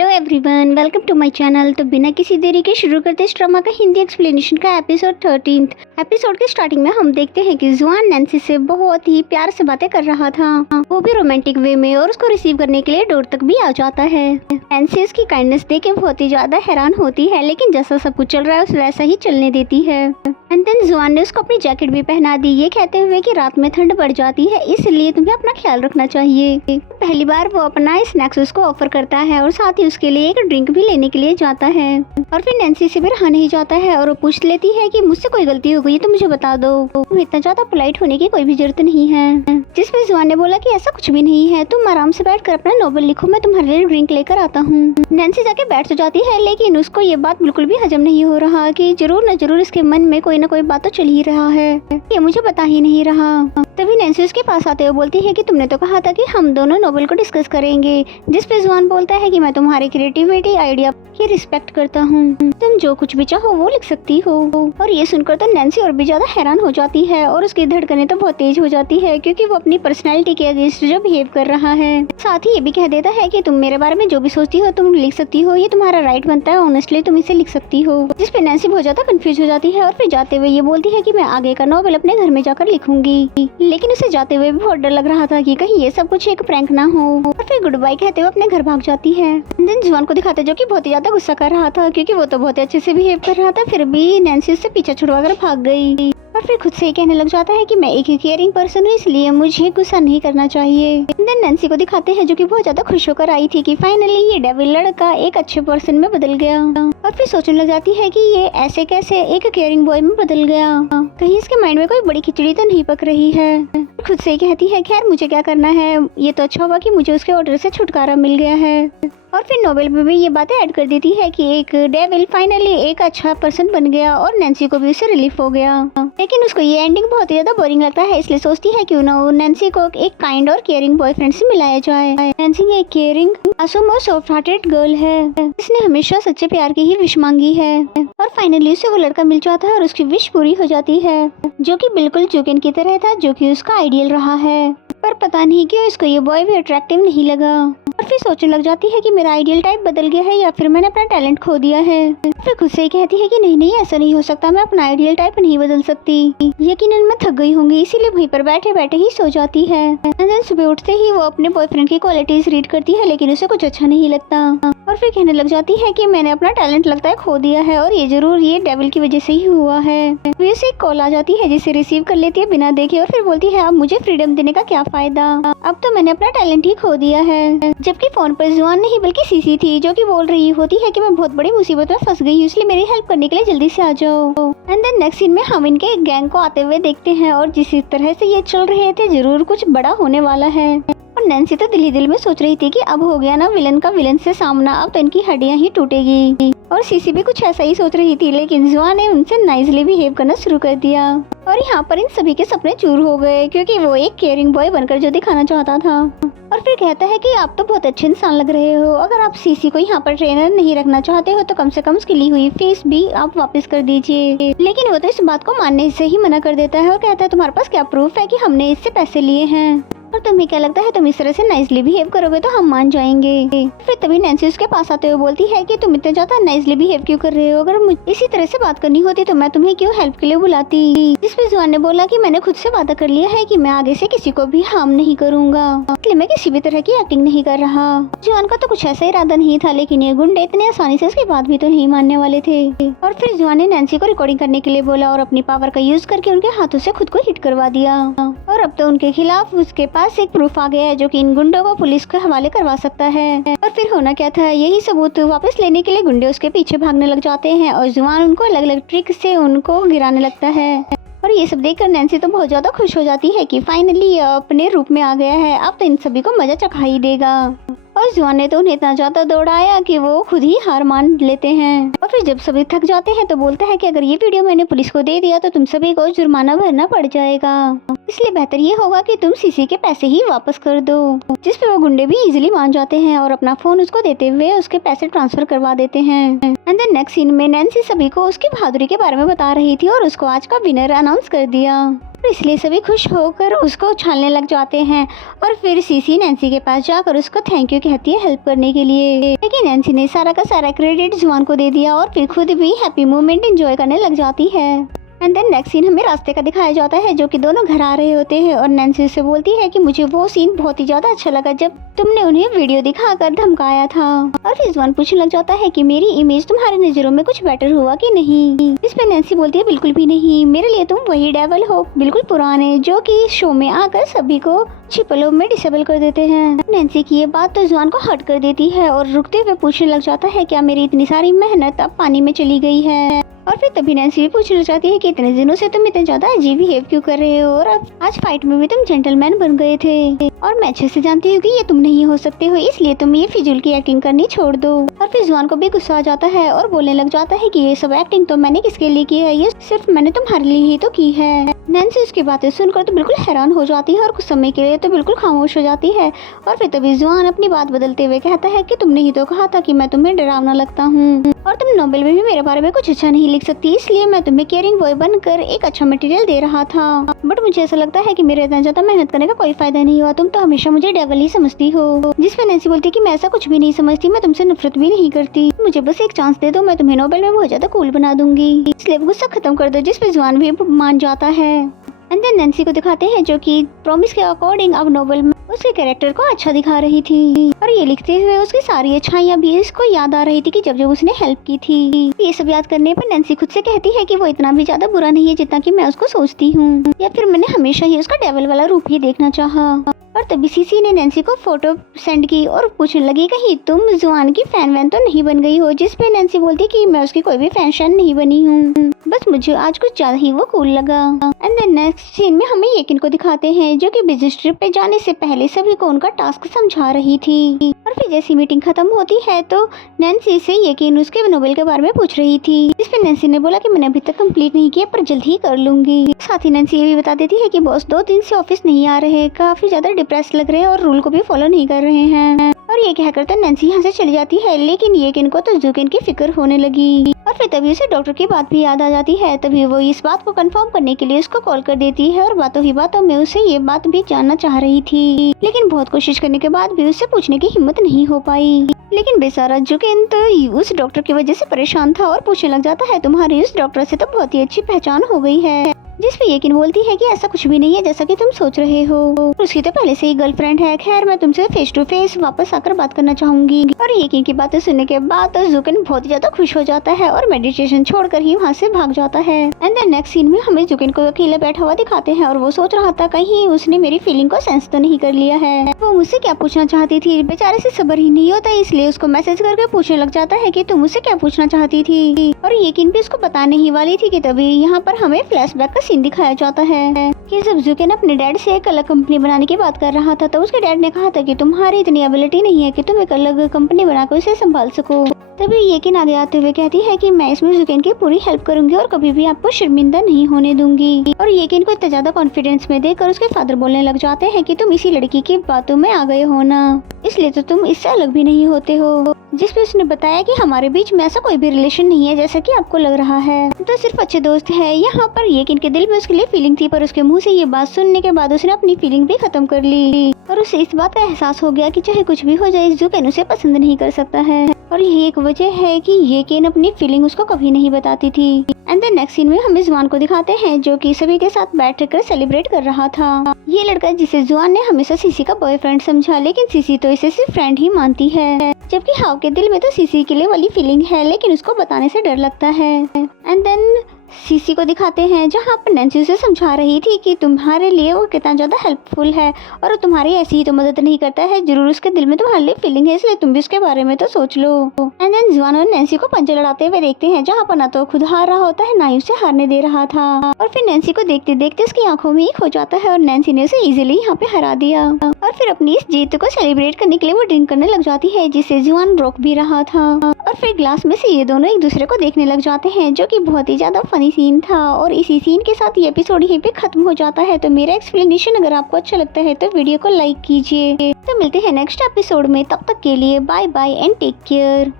Hello everyone, welcome to my channel. तो बिना किसी देरी के शुरू करते इस ड्रामा का हिंदी एक्सप्लेनेशन का एपिसोड 13। एपिसोड के स्टार्टिंग में हम देखते हैं कि जुआन नैन्सी से बहुत ही प्यार से बातें कर रहा था, वो भी रोमांटिक वे में, और उसको रिसीव करने के लिए डोर तक भी आ जाता है। नैन्सी उसकी काइंडनेस देख के बहुत ही ज्यादा हैरान होती है, लेकिन जैसा सब कुछ चल रहा है उसे वैसा ही चलने देती है। एंड देन जुआन ने उसको अपनी जैकेट भी पहना दी, ये कहते हुए कि रात में ठंड बढ़ जाती है, इसलिए तुम्हें अपना ख्याल रखना चाहिए। पहली बार वो अपना स्नैक्स उसको ऑफर करता है और साथ ही उसके लिए एक ड्रिंक भी लेने के लिए जाता है। और फिर नैन्सी से भी रहा नहीं जाता है और वो पूछ लेती है कि मुझसे कोई गलती हो गई तो मुझे बता दो, तुम्हें इतना ज्यादा पोलाइट होने की कोई भी जरूरत नहीं है। जिसपे जुआन ने बोला कि ऐसा कुछ भी नहीं है, तुम आराम से बैठ कर अपना नोवेल लिखो, मैं तुम्हारे लिए ड्रिंक लेकर आता हूँ। नैन्सी जाके बैठ तो जाती है, लेकिन उसको ये बात बिल्कुल भी हजम नहीं हो रहा कि जरूर न जरूर इसके मन में कोई ना कोई बात तो चल ही रहा है, ये मुझे बता ही नहीं रहा। तभी नैन्सी उसके पास आते हुए बोलती है कि तुमने तो कहा था कि हम दोनों नोवेल को डिस्कस करेंगे। जिसपे जुआन बोलता है कि मैं तुम्हारी क्रिएटिविटी आइडिया की रिस्पेक्ट करता हूँ, तुम जो कुछ भी चाहो वो लिख सकती हो। और ये सुनकर तो नैन्सी और भी ज्यादा हैरान हो जाती है और उसकी धड़कनें तो बहुत तेज हो जाती है, क्योंकि वो अपनी पर्सनैलिटी के अगेंस्ट जो बिहेव कर रहा है। साथ ही ये भी कह देता है कि तुम मेरे बारे में जो भी सोचती हो तुम लिख सकती हो, ये तुम्हारा राइट बनता है, ऑनेस्टली तुम इसे लिख सकती हो। जिसपे नैन्सी बहुत ज्यादा कंफ्यूज हो जाती है और फिर जाते हुए ये बोलती है कि मैं आगे का नॉवेल अपने घर में जाकर लिखूंगी। लेकिन उसे जाते हुए भी बहुत डर लग रहा था कि कहीं ये सब कुछ एक प्रैंक ना हो। और फिर गुड बाय कहते हुए अपने घर भाग जाती है। देन जुआन को दिखाते जो कि बहुत ही ज्यादा गुस्सा कर रहा था, क्योंकि वो तो बहुत ही अच्छे से बिहेव कर रहा था, फिर भी नैन्सी उससे पीछा छुड़वा कर भाग गई। और फिर खुद से ही कहने लग जाता है कि मैं एक केयरिंग पर्सन हूँ, इसलिए मुझे गुस्सा नहीं करना चाहिए। देन नैन्सी को दिखाते हैं जो कि बहुत ज्यादा खुश होकर आई थी कि फाइनली ये डेविल लड़का एक अच्छे पर्सन में बदल गया। और फिर सोचने लग जाती है कि ये ऐसे कैसे एक केयरिंग बॉय में बदल गया, कहीं इसके माइंड में कोई बड़ी खिचड़ी तो नहीं पक रही है। खुद से ही कहती है खैर मुझे क्या करना है, ये तो अच्छा हुआ कि मुझे उसके ऑर्डर से छुटकारा मिल गया है। और फिर नोवेल में भी ये बातें ऐड कर देती है कि एक डेविल फाइनली एक अच्छा पर्सन बन गया और नैन्सी को भी उससे रिलीफ हो गया। लेकिन उसको ये एंडिंग बहुत ही ज्यादा बोरिंग लगता है, इसलिए सोचती है क्यों ना नैन्सी को एक काइंड और केयरिंग बॉयफ्रेंड से मिलाया जाए। नैन्सी एक केयरिंग, मासूम और सॉफ्ट हार्टेड गर्ल है, इसने हमेशा सच्चे प्यार की ही विश मांगी है। और फाइनली उसे वो लड़का मिल जाता है और उसकी विश पूरी हो जाती है, जो कि बिल्कुल जुगेन की तरह था, जो कि उसका आइडियल रहा है। पर पता नहीं क्यों इसको ये बॉय भी अट्रैक्टिव नहीं लगा। और फिर सोचने लग जाती है कि मेरा आइडियल टाइप बदल गया है या फिर मैंने अपना टैलेंट खो दिया है। फिर खुद से ही कहती है कि नहीं नहीं ऐसा नहीं हो सकता, मैं अपना आइडियल टाइप नहीं बदल सकती, यकीनन मैं थक गई होंगी, इसीलिए वहीं पर बैठे बैठे ही सो जाती है। देन सुबह उठते ही वो अपने बॉयफ्रेंड की क्वालिटीज रीड करती है, लेकिन उसे कुछ अच्छा नहीं लगता। और फिर कहने लग जाती है कि मैंने अपना टैलेंट लगता है खो दिया है और ये जरूर ये डेविल की वजह से ही हुआ है। फिर उसे एक कॉल आ जाती है जिसे रिसीव कर लेती है बिना देखे, और फिर बोलती है अब मुझे फ्रीडम देने का क्या फायदा, अब तो मैंने अपना टैलेंट ही खो दिया है। जबकि फोन पर जुआन नहीं बल्कि सीसी थी, जो कि बोल रही होती है कि मैं बहुत बड़ी मुसीबत में फंस गई हूँ, इसलिए मेरी हेल्प करने के लिए जल्दी से आ जाओ। एंड देन नेक्स्ट सीन में हम इनके गैंग को आते हुए देखते हैं, और जिस तरह से ये चल रहे थे जरूर कुछ बड़ा होने वाला है। और नैन्सी तो दिल ही दिल में सोच रही थी कि अब हो गया ना विलन का विलन से सामना, अब तो इनकी हड्डियां ही टूटेगी। और सीसी भी कुछ ऐसा ही सोच रही थी, लेकिन जुआन ने उनसे नाइसली बिहेव करना शुरू कर दिया। और यहाँ पर इन सभी के सपने चूर हो गए, क्योंकि वो एक केयरिंग बॉय बनकर जो दिखाना चाहता था। और फिर कहता है कि आप तो बहुत अच्छे इंसान लग रहे हो, अगर आप सीसी को यहाँ पर ट्रेनर नहीं रखना चाहते हो तो कम से कम उसकी ली हुई फीस भी आप वापस कर दीजिए। लेकिन वो तो इस बात को मानने से ही मना कर देता है और कहता है तुम्हारे पास क्या प्रूफ है कि हमने इससे पैसे लिए हैं, और तुम्हें क्या लगता है तुम इस तरह से नाइसली बिहेव करोगे तो हम मान जाएंगे। फिर तभी नैन्सी उसके पास आते हुए बोलती है कि तुम इतना ज्यादा नाइसली बिहेव क्यों कर रहे हो, अगर मुझे इसी तरह से बात करनी होती तो मैं तुम्हें क्यों हेल्प के लिए बुलाती। जिसपे जुआन ने बोला कि मैंने खुद से वादा कर लिया है कि मैं आगे से किसी को भी हार्म नहीं करूंगा, इसलिए मैं किसी भी तरह की एक्टिंग नहीं कर रहा। जुआन का तो कुछ ऐसा इरादा नहीं था, लेकिन ये गुंडे इतने आसानी से उसकी बात भी तो नहीं मानने वाले थे। और फिर जुआन ने नैन्सी को रिकॉर्डिंग करने के लिए बोला और अपनी पावर का यूज करके उनके हाथों से खुद को हिट करवा दिया। और अब तो उनके खिलाफ उसके पास एक प्रूफ आ गया है, जो कि इन गुंडों को पुलिस के हवाले करवा सकता है। और फिर होना क्या था, यही सबूत वापस लेने के लिए गुंडे उसके पीछे भागने लग जाते हैं और जुआन उनको अलग अलग ट्रिक से उनको गिराने लगता है। और ये सब देखकर नैन्सी तो बहुत ज्यादा खुश हो जाती है कि फाइनली ये अपने रूप में आ गया है, अब तो इन सभी को मजा चखा ही देगा। और जुआन ने तो उन्हें इतना ज्यादा दौड़ाया कि वो खुद ही हार मान लेते हैं। और फिर जब सभी थक जाते हैं तो बोलता है कि अगर ये वीडियो मैंने पुलिस को दे दिया तो तुम सभी को जुर्माना भरना पड़ जाएगा, इसलिए बेहतर ये होगा कि तुम सीसी के पैसे ही वापस कर दो। जिस पे वो गुंडे भी इजीली मान जाते हैं और अपना फोन उसको देते हुए उसके पैसे ट्रांसफर करवा देते हैं। एंड देन नेक्स्ट सीन में नैन्सी सभी को उसकी बहादुरी के बारे में बता रही थी और उसको आज का विनर अनाउंस कर दिया। इसलिए सभी खुश होकर उसको उछालने लग जाते हैं और फिर सीसी नैन्सी के पास जाकर उसको थैंक यू कहती है हेल्प करने के लिए। लेकिन नैन्सी ने सारा का सारा क्रेडिट जुआन को दे दिया और फिर खुद भी हैप्पी मोमेंट एंजॉय करने लग जाती है। एंड देन नेक्स्ट सीन हमें रास्ते का दिखाया जाता है जो कि दोनों घर आ रहे होते हैं और नैन्सी से बोलती है कि मुझे वो सीन बहुत ही ज्यादा अच्छा लगा जब तुमने उन्हें वीडियो दिखाकर धमकाया था। और फिर जुआन पूछने लग जाता है कि मेरी इमेज तुम्हारी नजरों में कुछ बेटर हुआ कि नहीं। इस पे नैन्सी बोलती है बिल्कुल भी नहीं, मेरे लिए तुम वही डेविल हो, बिल्कुल पुराने, जो कि शो में आकर सभी को छिपलों में डिसेबल कर देते हैं। नैन्सी की ये बात तो जुआन को हर्ट कर देती है और रुकते हुए पूछने लग जाता है क्या मेरी इतनी सारी मेहनत अब पानी में चली गई है। और फिर तभी नैन्सी भी पूछना चाहती है कि इतने दिनों से तुम इतने ज्यादा अजीब बिहेव क्यों कर रहे हो और अब आज फाइट में भी तुम जेंटलमैन बन गए थे और मैं अच्छे से जानती हूँ कि ये तुम नहीं हो सकते हो, इसलिए तुम ये फिजूल की एक्टिंग करनी छोड़ दो। और फिर जुआन को भी गुस्सा आ जाता है और बोलने लग जाता है कि ये सब एक्टिंग तो मैंने किसके लिए की है, ये सिर्फ मैंने तुम्हारे लिए ही तो की है। नैन्सी उसकी बातें सुनकर तो बिल्कुल हैरान हो जाती है और कुछ समय के लिए तो बिल्कुल खामोश हो जाती है। और फिर तभी जुआन अपनी बात बदलते हुए कहता है कि तुमने ही तो कहा था कि मैं तुम्हें डरावना लगता हूँ और तुम नोबेल में भी मेरे बारे में कुछ अच्छा नहीं लिख सकती, इसलिए मैं तुम्हें केयरिंग बॉय बनकर एक अच्छा मटेरियल दे रहा था। बट मुझे ऐसा लगता है कि मेरे इतना ज्यादा मेहनत करने का कोई फायदा नहीं हुआ, तुम तो हमेशा मुझे डेविल ही समझती हो। जिस पे नैन्सी बोलती है कि मैं ऐसा कुछ भी नहीं समझती, मैं तुमसे नफरत भी नहीं करती, मुझे बस एक चांस दे दो, मैं तुम्हें नोबेल में बहुत ज्यादा कूल बना दूंगी, इसलिए गुस्सा खत्म कर दो। जिस पे जुआन भी मान जाता है। एंड देन नैन्सी को दिखाते हैं जो कि प्रॉमिस के अकॉर्डिंग अब नोबेल में उसके कैरेक्टर को अच्छा दिखा रही थी और ये लिखते हुए उसकी सारी अच्छाइयाँ भी इसको याद आ रही थी कि जब जब उसने हेल्प की थी। ये सब याद करने पर नैन्सी खुद से कहती है कि वो इतना भी ज्यादा बुरा नहीं है जितना कि मैं उसको सोचती हूँ, या फिर मैंने हमेशा ही उसका डेविल वाला रूप ही देखना चाहा। और तभी सीसी ने नैन्सी को फोटो सेंड की और पूछने लगी कहीं तुम जुआन की फैन वैन तो नहीं बन गई हो। जिस पे नैन्सी बोलती कि मैं उसकी कोई भी फैन शैन नहीं बनी हूँ, बस मुझे आज कुछ ज्यादा ही वो कूल लगा। एंड देन नेक्स्ट सीन में हमें येकिन को दिखाते हैं जो कि बिजनेस ट्रिप पे जाने से पहले सभी को उनका टास्क समझा रही थी। और फिर जैसी मीटिंग खत्म होती है तो नैन्सी से येकिन उसके नोबेल के बारे में पूछ रही थी, जिस पे नैन्सी ने बोला कि मैंने अभी तक कंप्लीट नहीं किया पर जल्द ही कर लूंगी। साथ ही नैन्सी ये भी बता देती है कि बॉस 2 दिन से ऑफिस नहीं आ रहे, काफी ज्यादा डिप्रेस लग रहे हैं और रूल को भी फॉलो नहीं कर रहे हैं। और ये कहकर तो नैन्सी यहाँ से चली जाती है, लेकिन येकिन को तो जुकिन की फिक्र होने लगी। और फिर तभी उसे डॉक्टर की बात भी याद आ जाती है। तभी वो इस बात को कंफर्म करने के लिए उसको कॉल कर देती है और बातों ही बातों में उसे ये बात भी जानना चाह रही थी, लेकिन बहुत कोशिश करने के बाद भी उससे पूछने की हिम्मत नहीं हो पाई। लेकिन बेचारा जुकिन तो उस डॉक्टर की वजह से परेशान था और पूछने लग जाता है तुम्हारी उस डॉक्टर से तो बहुत ही अच्छी पहचान हो गई है। जिस पे येकिन बोलती है कि ऐसा कुछ भी नहीं है जैसा कि तुम सोच रहे हो, उसकी तो पहले से ही गर्लफ्रेंड है। खैर मैं तुमसे फेस टू फेस वापस आकर बात करना चाहूंगी। और येकिन की बातें सुनने के बाद तो जुकिन बहुत ज्यादा खुश हो जाता है और मेडिटेशन छोड़कर ही वहाँ से भाग जाता है। एंड देन नेक्स्ट सीन में हमें जुकिन को अकेला बैठा हुआ दिखाते हैं और वो सोच रहा था कहीं उसने मेरी फीलिंग को सेंस तो नहीं कर लिया है। वो मुझसे क्या पूछना चाहती थी, बेचारे से सब्र ही नहीं होता, इसलिए उसको मैसेज करके पूछने लग जाता है कि तुम मुझसे क्या पूछना चाहती थी। और येकिन भी उसको बताने ही वाली थी कि तभी यहाँ पर हमें फ्लैशबैक का सीन दिखाया जाता है कि जब जुकिन अपने डैड से एक अलग कंपनी बनाने की बात कर रहा था तो उसके डैड ने कहा था कि तुम्हारी इतनी एबिलिटी नहीं है कि तुम एक अलग कंपनी बनाकर उसे संभाल सको। तभी येकिन आगे आते हुए कहती है कि मैं इसमें जुकिन की पूरी हेल्प करूंगी और कभी भी आपको शर्मिंदा नहीं होने दूंगी। और येकिन को इतना ज्यादा कॉन्फिडेंस में देकर उसके फादर बोलने लग जाते हैं कि तुम इसी लड़की की बातों में आ गए हो ना, इसलिए तो तुम इससे अलग भी नहीं होते हो। जिस पे उसने बताया कि हमारे बीच में ऐसा कोई भी रिलेशन नहीं है जैसा कि आपको लग रहा है, तो सिर्फ अच्छे दोस्त है। यहाँ पर येकिन के दिल में उसके लिए फीलिंग थी, पर उसके मुंह से ये बात सुनने के बाद उसने अपनी फीलिंग भी खत्म कर ली और उसे इस बात का एहसास हो गया कि चाहे कुछ भी हो जाए जुकिन उसे पसंद नहीं कर सकता है। और यही एक वजह है कि येकिन अपनी फीलिंग उसको कभी नहीं बताती थी। एंड देन नेक्स्ट सीन में हमें जुआन को दिखाते हैं जो कि सभी के साथ बैठकर सेलिब्रेट कर रहा था। ये लड़का जिसे जुआन ने हमेशा सीसी का बॉयफ्रेंड समझा, लेकिन सीसी तो इसे सिर्फ फ्रेंड ही मानती है, जबकि हाव के दिल में तो सीसी के लिए वाली फीलिंग है, लेकिन उसको बताने से डर लगता है। एंड देन सीसी को दिखाते हैं जहाँ पर नैन्सी उसे समझा रही थी कि तुम्हारे लिए वो कितना ज्यादा हेल्पफुल है और तुम्हारी ऐसी ही तो मदद नहीं करता है, जरूर उसके दिल में तुम्हारे लिए फीलिंग है, इसलिए तुम भी उसके बारे में तो सोच लो। एंड देन जुआन और नैन्सी को पंजे लड़ाते हुए देखते हैं जहाँ पर ना तो खुद हार रहा होता है ना ही उसे हारने दे रहा था। और फिर नैन्सी को देखते देखते उसकी आंखों में ही खो जाता है और नैन्सी ने उसे इजीली यहाँ पे हरा दिया। और फिर अपनी इस जीत को सेलिब्रेट करने के लिए वो ड्रिंक करने लग जाती है, जिसे जुआन रोक भी रहा था। और फिर ग्लास में से ये दोनों एक दूसरे को देखने लग जाते हैं, जो कि बहुत ही ज्यादा फनी सीन था। और इसी सीन के साथ ये एपिसोड यहीं पे खत्म हो जाता है। तो मेरा एक्सप्लेनेशन अगर आपको अच्छा लगता है तो वीडियो को लाइक कीजिए। तो मिलते हैं नेक्स्ट एपिसोड में, तब तक के लिए bye bye and take care.